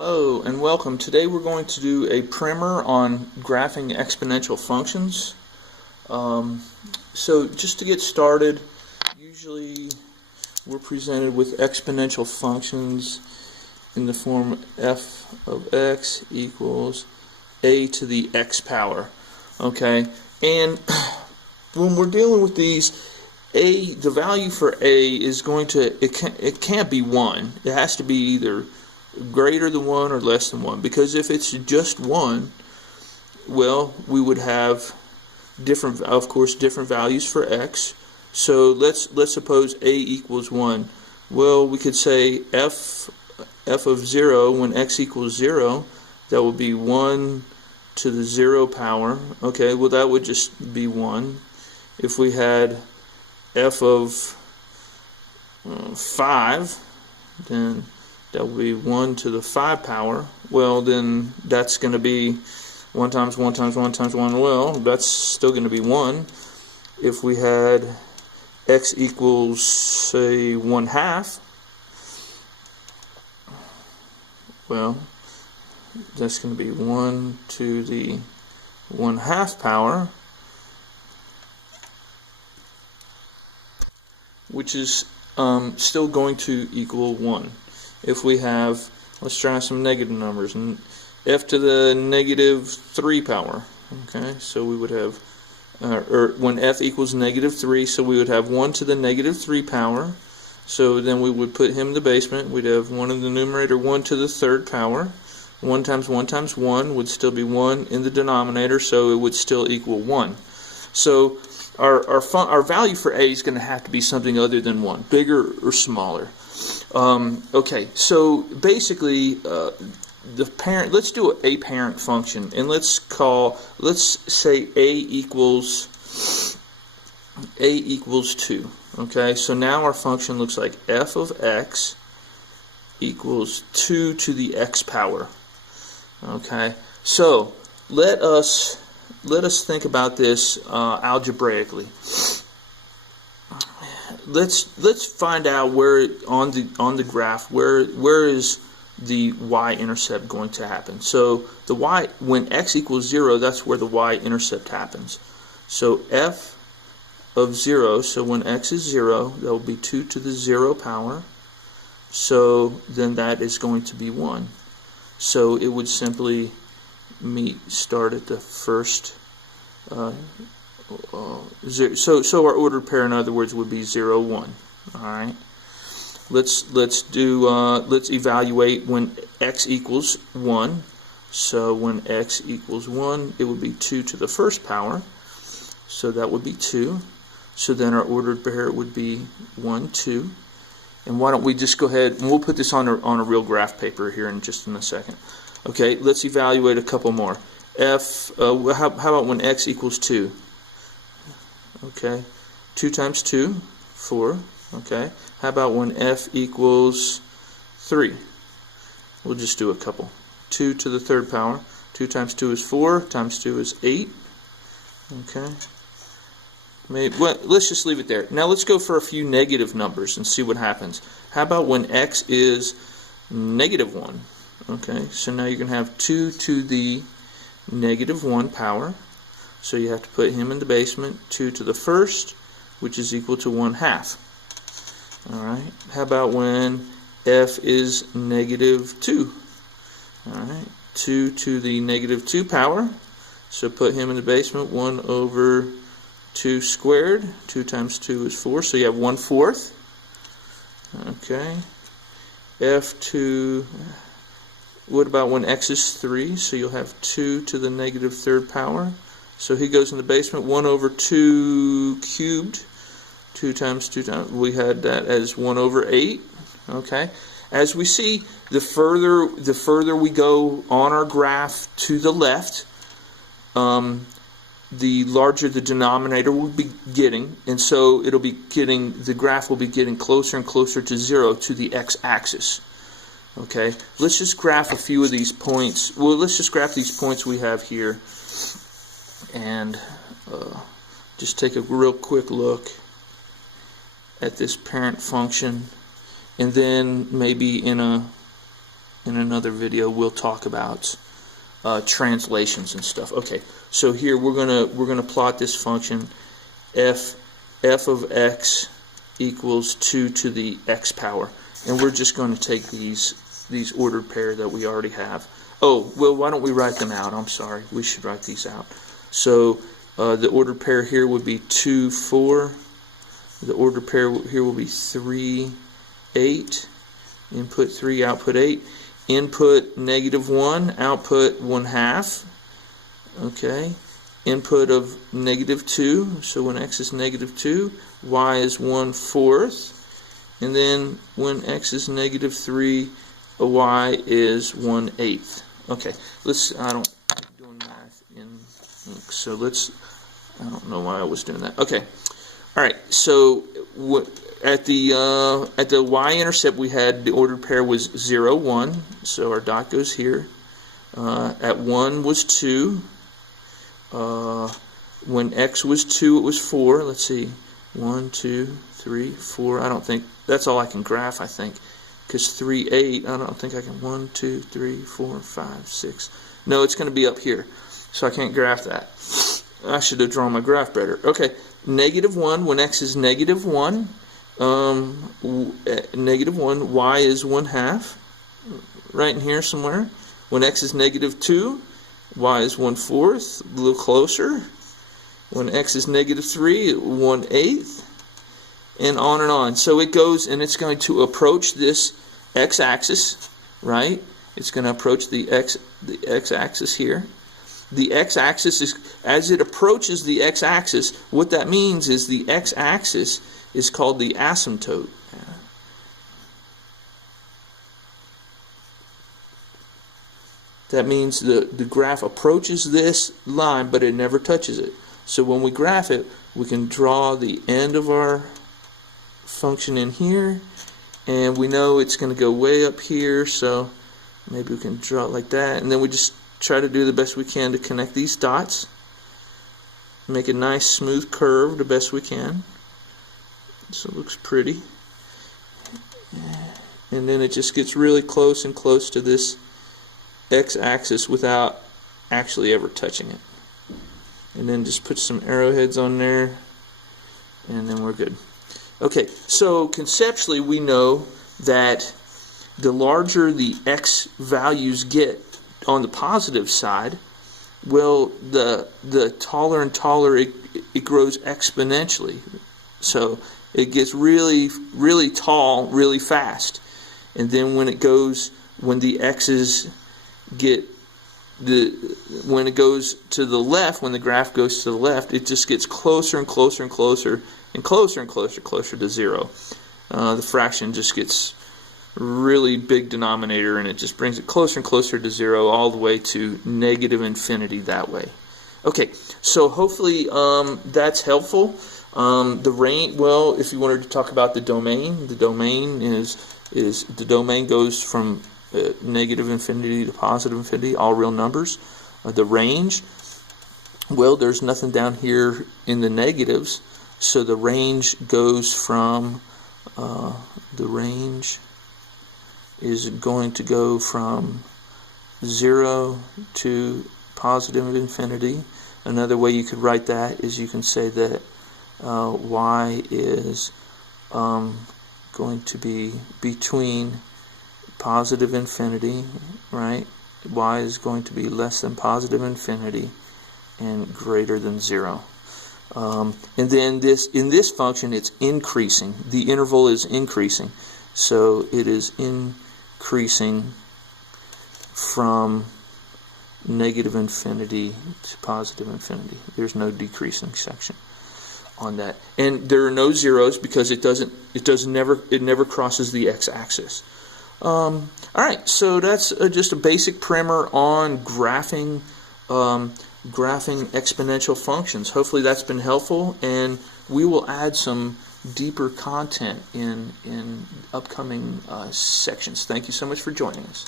Hello and welcome. Today we're going to do a primer on graphing exponential functions. So just to get started, usually we're presented with exponential functions in the form f of x equals a to the x power. Okay, and when we're dealing with these, the value for a is going to, it can't be 1. It has to be either greater than 1 or less than 1, because if it's just 1, well, we would have different values for x. So let's suppose a equals 1. Well, we could say f of 0 when x equals 0, that would be 1 to the 0 power. Okay, well, that would just be 1. If we had f of 5, then that would be 1 to the 5 power. Well, then that's going to be 1 times 1 times 1 times 1. Well, that's still going to be 1. If we had x equals, say, 1/2, well, that's going to be 1 to the 1/2 power, which is still going to equal 1. If we have, let's try some negative numbers, f to the negative 3 power. Okay, so we would have, or when f equals negative 3, so we would have 1 to the negative 3 power. So then we would put him in the basement. We'd have 1 in the numerator, 1 to the 3rd power. 1 times 1 times 1 would still be 1 in the denominator, so it would still equal 1. So our value for a is going to have to be something other than 1, bigger or smaller. Okay, so basically, the parent. Let's do a parent function, and let's say a equals 2. Okay, so now our function looks like f of x equals 2 to the x power. Okay, so let us think about this algebraically. Let's find out where on the graph where is the y-intercept going to happen. So the y, when x equals 0, that's where the y-intercept happens. So f of 0, so when x is 0, that will be 2 to the 0 power. So then that is going to be 1. So it would simply start at the first so our ordered pair, in other words, would be 0, 1. All right. Let's evaluate when x equals 1. So when x equals 1, it would be 2 to the 1st power. So that would be 2. So then our ordered pair would be 1, 2. And why don't we just go ahead and we'll put this on a real graph paper here in just a second. Okay. Let's evaluate a couple more. How about when x equals 2? Okay, 2 times 2, 4. Okay, how about when f equals 3? We'll just do a couple. 2 to the 3rd power. 2 times 2 is 4, times 2 is 8. Okay, well, let's just leave it there. Now let's go for a few negative numbers and see what happens. How about when x is negative 1? Okay, so now you're going to have 2 to the negative 1 power. So you have to put him in the basement. 2 to the 1st, which is equal to 1/2. Alright, how about when f is negative 2? Alright, 2 to the negative 2 power. So put him in the basement. 1 over 2 squared. 2 times 2 is 4, so you have 1/4. Okay, what about when x is 3? So you'll have 2 to the negative 3rd power. So he goes in the basement. 1 over 2 cubed. 2 times 2 times. We had that as 1 over 8. Okay. As we see, the further we go on our graph to the left, the larger the denominator will be getting, and so the graph will be getting closer and closer to 0 to the x-axis. Okay, let's just graph a few of these points. Well, let's just graph these points we have here, and just take a real quick look at this parent function, and then maybe in in another video we'll talk about translations and stuff. Okay, so here we're gonna plot this function f of x equals 2 to the x power, and we're just going to take these ordered pair that we already have. Oh, well, why don't we write them out? I'm sorry, we should write these out. So the ordered pair here would be 2, 4. The ordered pair here will be 3, 8. Input 3, output 8. Input -1, output 1/2. Okay. Input of -2, so when x is -2, y is 1/4. And then when x is -3, y is 1/8. Okay, I don't like doing math in ink, so I don't know why I was doing that. Okay, all right, so at the y-intercept we had the ordered pair was 0, 1, so our dot goes here. At 1 was 2. When x was 2, it was 4. Let's see, 1, 2, 3, 4. I don't think, that's all I can graph, I think. Because 3, 8, I don't think I can. 1, 2, 3, 4, 5, 6. No, it's going to be up here. So I can't graph that. I should have drawn my graph better. Okay, -1, when x is -1, -1, y is 1/2. Right in here somewhere. When x is -2, y is 1/4. A little closer. When x is -3, 1/8. And on. So it goes, and it's going to approach this x-axis, right? It's going to approach the x-axis here. The x-axis is, as it approaches the x-axis, what that means is the x-axis is called the asymptote. That means the graph approaches this line, but it never touches it. So when we graph it, we can draw the end of our function in here, and we know it's going to go way up here, so maybe we can draw it like that, and then we just try to do the best we can to connect these dots, make a nice smooth curve the best we can so it looks pretty, and then it just gets really close and close to this x-axis without actually ever touching it, and then just put some arrowheads on there, and then we're good. Okay, so conceptually we know that the larger the x values get on the positive side, well, the taller and taller it grows exponentially. So it gets really, really tall really fast. And then when the x's when it goes to the left, when the graph goes to the left, it just gets closer and closer and closer and closer and closer to 0. The fraction just gets really big denominator, and it just brings it closer and closer to 0 all the way to -infinity that way. Okay, so hopefully that's helpful. The range, well, if you wanted to talk about the domain goes from -infinity to +infinity, all real numbers. The range, well, there's nothing down here in the negatives, so the range goes from is going to go from 0 to +infinity. Another way you could write that is you can say that y is going to be between +infinity, right? Y is going to be less than +infinity and greater than 0. And then in this function it's increasing. The interval is increasing. So it is increasing from -infinity to +infinity. There's no decreasing section on that. And there are no zeros because it never crosses the x-axis. All right, so that's just a basic primer on graphing exponential functions. Hopefully that's been helpful, and we will add some deeper content in upcoming sections. Thank you so much for joining us.